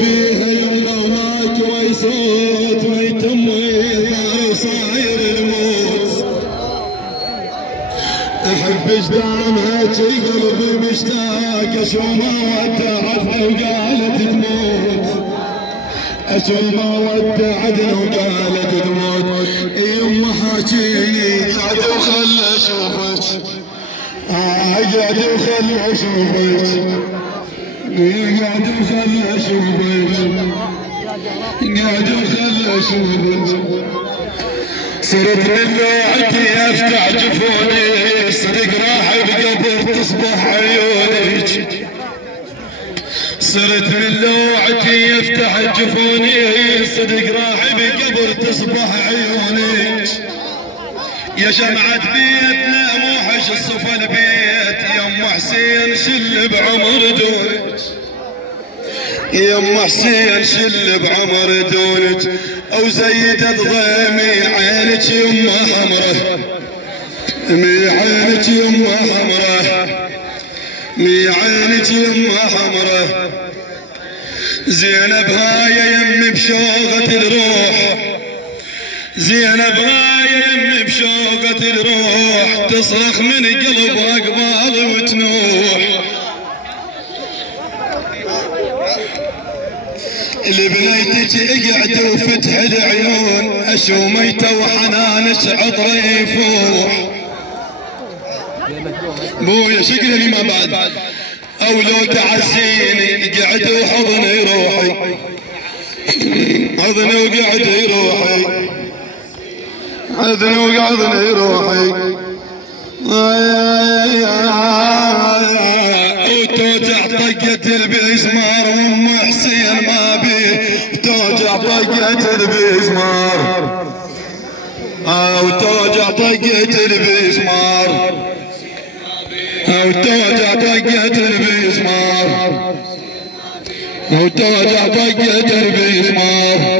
بيها يمضى وماك ويسوت ويتم ويثار صاير الموت. احب اجدامها شي قلبي مشتاق اشوفها ودعتها وقالت تموت. اشوفها ودعتها وقالت تموت. يما حاجيني قاعد وخل اشوفك. قاعد وخل اشوفك. قاعد وخل اشوفك. قاعد وخل اشوفك. صرت من لوعتي افتح جفوني صدق راح بقبر تصبح عيونك. صرت من لوعتي افتح جفوني صدق راح بقبر تصبح عيونك. يا شمعة بيتنا موحش الصفا البيت يا حسين شل بعمر دونك. يا حسين شل بعمر دونك او زيدت ضيمي عينك يما حمره. مي عينك يما حمره. مي عينك يما حمره. زينب هاي يمي بشوقة الروح. زينب هاي يمي بشوقة الروح تصرخ من قلبها قبال وتنوح. لبنيتك اقعد وفتح العيون اشوميته وحنانك عطره يفوح. بويا شكرا لي ما بعد او لو تعزيني قعد وحضني روحي. حضني وقعد روحي. حضني وقعدني روحي. وتوجع طقة البزمار وام حسين ما بيه. توجع طقة البزمار. وتوجع طقة البزمار. وتوجع طقة البزمار. وتوجع طقة البزمار.